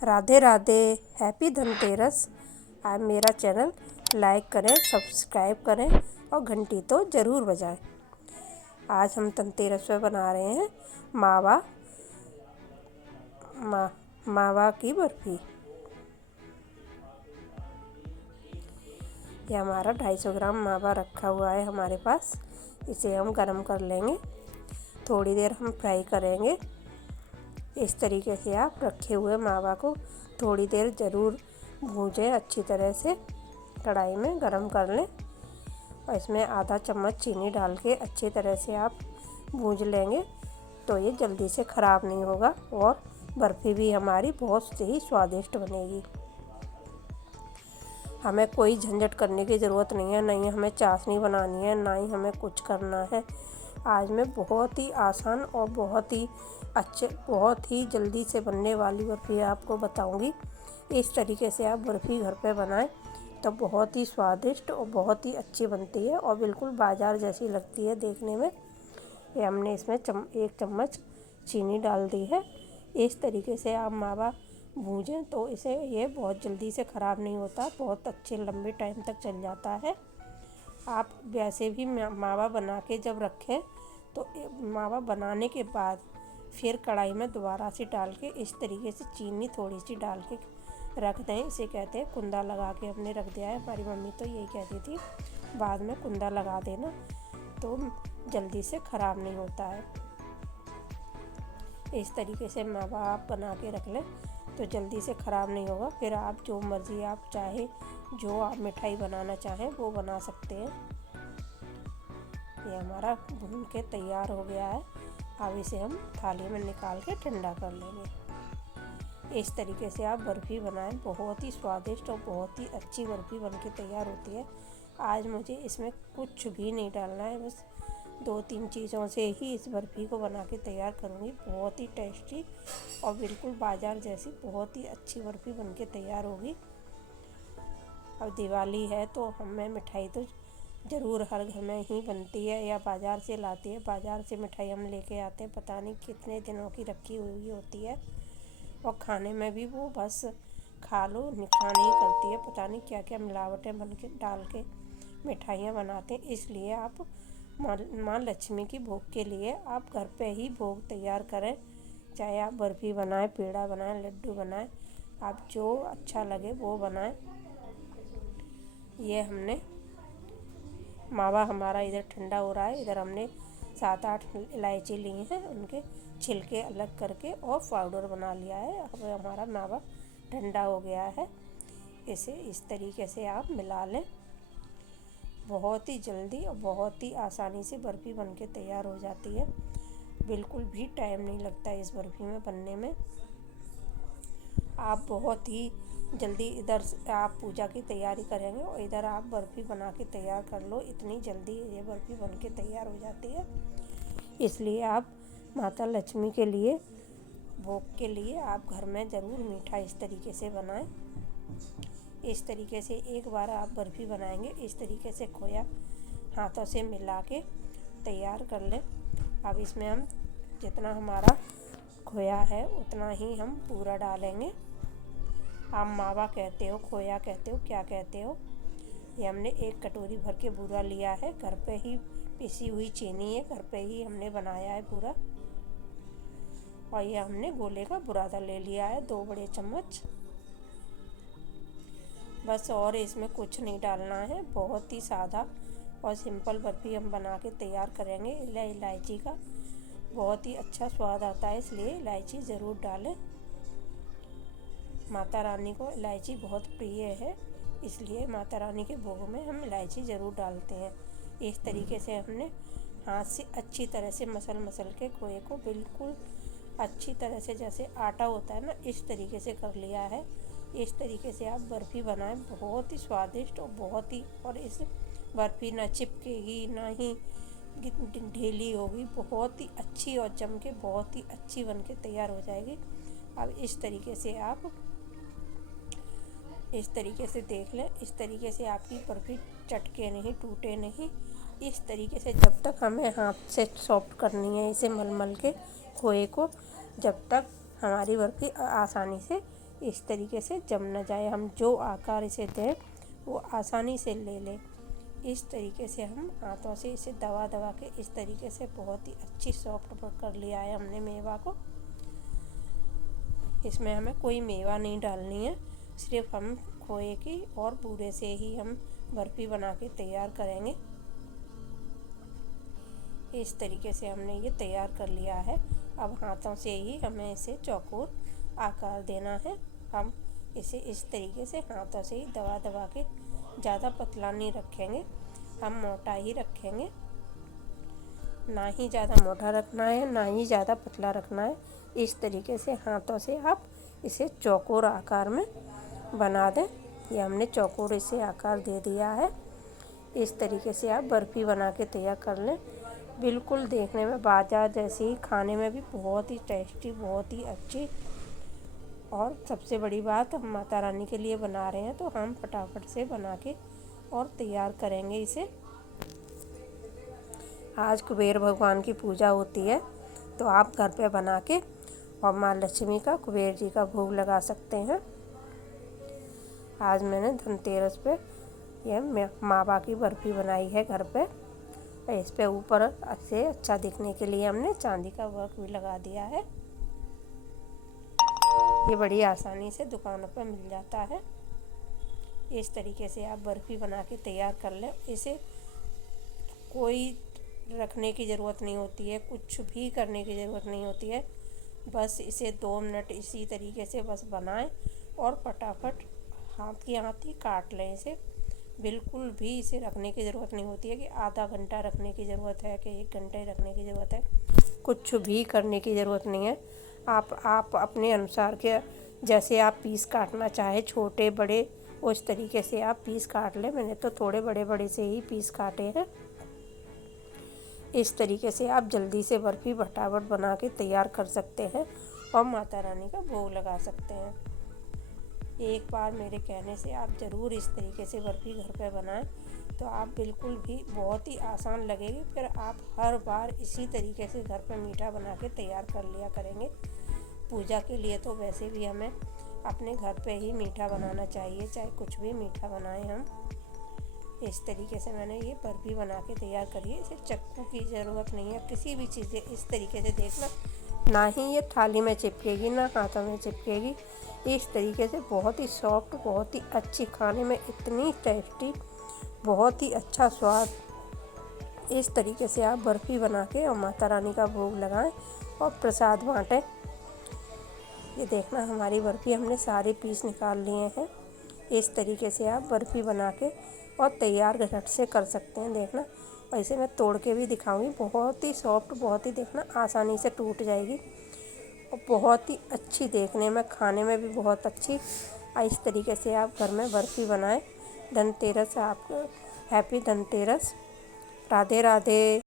Radhe Radhe, happy Dhanteras. आप मेरा channel like करें, सब्सक्राइब करें और घंटी तो ज़रूर बजाएं। आज हम धनतेरस पे बना रहे हैं मावा की बर्फ़ी। यह हमारा 250 ग्राम मावा रखा हुआ है हमारे पास। इसे हम गरम कर लेंगे, थोड़ी देर हम फ्राई करेंगे। इस तरीके से आप रखे हुए मावा को थोड़ी देर ज़रूर भूंजें, अच्छी तरह से कढ़ाई में गरम कर लें और इसमें आधा चम्मच चीनी डाल के अच्छी तरह से आप भूंज लेंगे तो ये जल्दी से ख़राब नहीं होगा और बर्फ़ी भी हमारी बहुत ही स्वादिष्ट बनेगी। हमें कोई झंझट करने की ज़रूरत नहीं है, नहीं हमें चाशनी बनानी है, ना ही हमें कुछ करना है। आज मैं बहुत ही आसान और बहुत ही जल्दी से बनने वाली बर्फ़ी आपको बताऊंगी। इस तरीके से आप बर्फ़ी घर पे बनाएं तो बहुत ही स्वादिष्ट और बहुत ही अच्छी बनती है और बिल्कुल बाज़ार जैसी लगती है देखने में। ये हमने इसमें 1 चम्मच चीनी डाल दी है। इस तरीके से आप मावा भूजें तो ये बहुत जल्दी से ख़राब नहीं होता, बहुत अच्छे लंबे टाइम तक चल जाता है। आप वैसे भी मावा बना के जब रखें तो मावा बनाने के बाद फिर कढ़ाई में दोबारा से डाल के इस तरीके से चीनी थोड़ी सी डाल के रख दें। इसे कहते हैं कुंदा लगा के हमने रख दिया है। हमारी मम्मी तो यही कहती थी, बाद में कुंदा लगा देना तो जल्दी से ख़राब नहीं होता है। इस तरीके से मावा आप बना के रख लें तो जल्दी से ख़राब नहीं होगा। फिर आप जो मर्ज़ी आप चाहे जो आप मिठाई बनाना चाहें वो बना सकते हैं। ये हमारा भून के तैयार हो गया है। अब इसे हम थाली में निकाल के ठंडा कर लेंगे। इस तरीके से आप बर्फ़ी बनाएं, बहुत ही स्वादिष्ट और बहुत ही अच्छी बर्फ़ी बन के तैयार होती है। आज मुझे इसमें कुछ भी नहीं डालना है, बस 2-3 चीज़ों से ही इस बर्फ़ी को बना के तैयार करूँगी। बहुत ही टेस्टी और बिल्कुल बाज़ार जैसी बहुत ही अच्छी बर्फ़ी बन के तैयार होगी। अब दिवाली है तो हमें मिठाई तो ज़रूर हर घर में ही बनती है या बाज़ार से लाती है। बाज़ार से मिठाई हम लेके आते हैं, पता नहीं कितने दिनों की रखी हुई होती है और खाने में भी वो बस खा लो खाने ही करती है। पता नहीं क्या क्या मिलावटें बन के डाल के मिठाइयाँ बनाते हैं। इसलिए आप माँ लक्ष्मी की भोग के लिए आप घर पे ही भोग तैयार करें। चाहे आप बर्फ़ी बनाएं, पेड़ा बनाएं, लड्डू बनाएं, आप जो अच्छा लगे वो बनाएं। ये हमने मावा हमारा इधर ठंडा हो रहा है। इधर हमने 7-8 इलायची ली हैं, उनके छिलके अलग करके और पाउडर बना लिया है। अब हमारा मावा ठंडा हो गया है। इसे इस तरीके से आप मिला लें। बहुत ही जल्दी और बहुत ही आसानी से बर्फ़ी बन के तैयार हो जाती है। बिल्कुल भी टाइम नहीं लगता इस बर्फ़ी में बनने में। आप बहुत ही जल्दी इधर आप पूजा की तैयारी करेंगे और इधर आप बर्फ़ी बना के तैयार कर लो। इतनी जल्दी ये बर्फ़ी बन के तैयार हो जाती है। इसलिए आप माता लक्ष्मी के लिए भोग के लिए आप घर में ज़रूर मीठा इस तरीके से बनाएं। इस तरीके से एक बार आप बर्फ़ी बनाएंगे, इस तरीके से खोया हाथों से मिला के तैयार कर लें। अब इसमें हम जितना हमारा खोया है उतना ही हम पूरा डालेंगे। आप मावा कहते हो, खोया कहते हो, क्या कहते हो। ये हमने 1 कटोरी भर के बूरा लिया है। घर पे ही पिसी हुई चीनी है, घर पे ही हमने बनाया है पूरा। और ये हमने गोले का बुरादा ले लिया है 2 बड़े चम्मच। बस और इसमें कुछ नहीं डालना है। बहुत ही सादा और सिंपल बर्फ़ी हम बना के तैयार करेंगे। इलायची का बहुत ही अच्छा स्वाद आता है, इसलिए इलायची ज़रूर डालें। माता रानी को इलायची बहुत प्रिय है, इसलिए माता रानी के भोग में हम इलायची ज़रूर डालते हैं। इस तरीके से हमने हाथ से अच्छी तरह से मसल के खोए को बिल्कुल अच्छी तरह से जैसे आटा होता है ना, इस तरीके से कर लिया है। इस तरीके से आप बर्फ़ी बनाएं, बहुत ही स्वादिष्ट और इस बर्फ़ी ना चिपकेगी ना ही ढीली होगी। बहुत ही अच्छी और जम के बहुत ही अच्छी बन के तैयार हो जाएगी। अब इस तरीके से देख लें। इस तरीके से आपकी बर्फ़ी चटके नहीं, टूटे नहीं। इस तरीके से जब तक हमें हाथ से सॉफ्ट करनी है इसे मल के खोए को, जब तक हमारी बर्फ़ी आसानी से इस तरीके से जम न जाए, हम जो आकार इसे दें वो आसानी से ले लें। इस तरीके से हम हाथों से इसे दबा दबा के इस तरीके से बहुत ही अच्छी सॉफ्ट कर लिया है हमने मेवा को। इसमें हमें कोई मेवा नहीं डालनी है, सिर्फ हम खोए की और बूरे से ही हम बर्फ़ी बना के तैयार करेंगे। इस तरीके से हमने ये तैयार कर लिया है। अब हाथों से ही हमें इसे चौकोर आकार देना है। हम इसे इस तरीके से हाथों से ही दबा दबा के, ज़्यादा पतला नहीं रखेंगे, हम मोटा ही रखेंगे, ना ही ज़्यादा मोटा रखना है ना ही ज़्यादा पतला रखना है। इस तरीके से हाथों से आप इसे चौकोर आकार में बना दें। ये हमने चौकोर इसे आकार दे दिया है। इस तरीके से आप बर्फ़ी बना के तैयार कर लें। बिल्कुल देखने में बाजार जैसी ही, खाने में भी बहुत ही टेस्टी, बहुत ही अच्छी। और सबसे बड़ी बात, हम माता रानी के लिए बना रहे हैं तो हम फटाफट से बना के और तैयार करेंगे इसे। आज कुबेर भगवान की पूजा होती है तो आप घर पे बना के और माँ लक्ष्मी का, कुबेर जी का भोग लगा सकते हैं। आज मैंने धनतेरस पे यह मावा की बर्फ़ी बनाई है घर पे। इस पे ऊपर से अच्छा दिखने के लिए हमने चांदी का वर्क भी लगा दिया है। ये बड़ी आसानी से दुकानों पर मिल जाता है। इस तरीके से आप बर्फ़ी बना के तैयार कर लें। इसे कोई रखने की ज़रूरत नहीं होती है, कुछ भी करने की ज़रूरत नहीं होती है। बस इसे 2 मिनट इसी तरीके से बस बनाएं और फटाफट हाथ की हाथ ही काट लें इसे। बिल्कुल भी इसे रखने की ज़रूरत नहीं होती है कि आधा घंटा रखने की ज़रूरत है कि 1 घंटे रखने की ज़रूरत है। कुछ भी करने की ज़रूरत नहीं है। आप अपने अनुसार के, जैसे आप पीस काटना चाहे, छोटे बड़े, उस तरीके से आप पीस काट लें। मैंने तो थोड़े बड़े बड़े से ही पीस काटे हैं। इस तरीके से आप जल्दी से बर्फ़ी फटाफट बना के तैयार कर सकते हैं और माता रानी का भोग लगा सकते हैं। एक बार मेरे कहने से आप ज़रूर इस तरीके से बर्फ़ी घर पे बनाएं तो आप बिल्कुल भी बहुत ही आसान लगेगी। फिर आप हर बार इसी तरीके से घर पे मीठा बना के तैयार कर लिया करेंगे। पूजा के लिए तो वैसे भी हमें अपने घर पे ही मीठा बनाना चाहिए, चाहे कुछ भी मीठा बनाएं हम। इस तरीके से मैंने ये बर्फ़ी बना के तैयार करी है। इसे चक्कू की ज़रूरत नहीं है, किसी भी चीज़ से इस तरीके से देखना, ना ही ये थाली में चिपकेगी ना हाथों में चिपकेगी। इस तरीके से बहुत ही सॉफ्ट, बहुत ही अच्छी, खाने में इतनी टेस्टी, बहुत ही अच्छा स्वाद। इस तरीके से आप बर्फ़ी बना के और माता रानी का भोग लगाएं और प्रसाद बाँटें। ये देखना, हमारी बर्फ़ी हमने सारे पीस निकाल लिए हैं। इस तरीके से आप बर्फ़ी बना के और तैयार झट से कर सकते हैं। देखना, और इसे मैं तोड़ के भी दिखाऊंगी। बहुत ही सॉफ्ट, बहुत ही, देखना, आसानी से टूट जाएगी और बहुत ही अच्छी देखने में, खाने में भी बहुत अच्छी। इस तरीके से आप घर में बर्फ़ी बनाएं। धनतेरस, आपको हैप्पी धनतेरस। राधे राधे।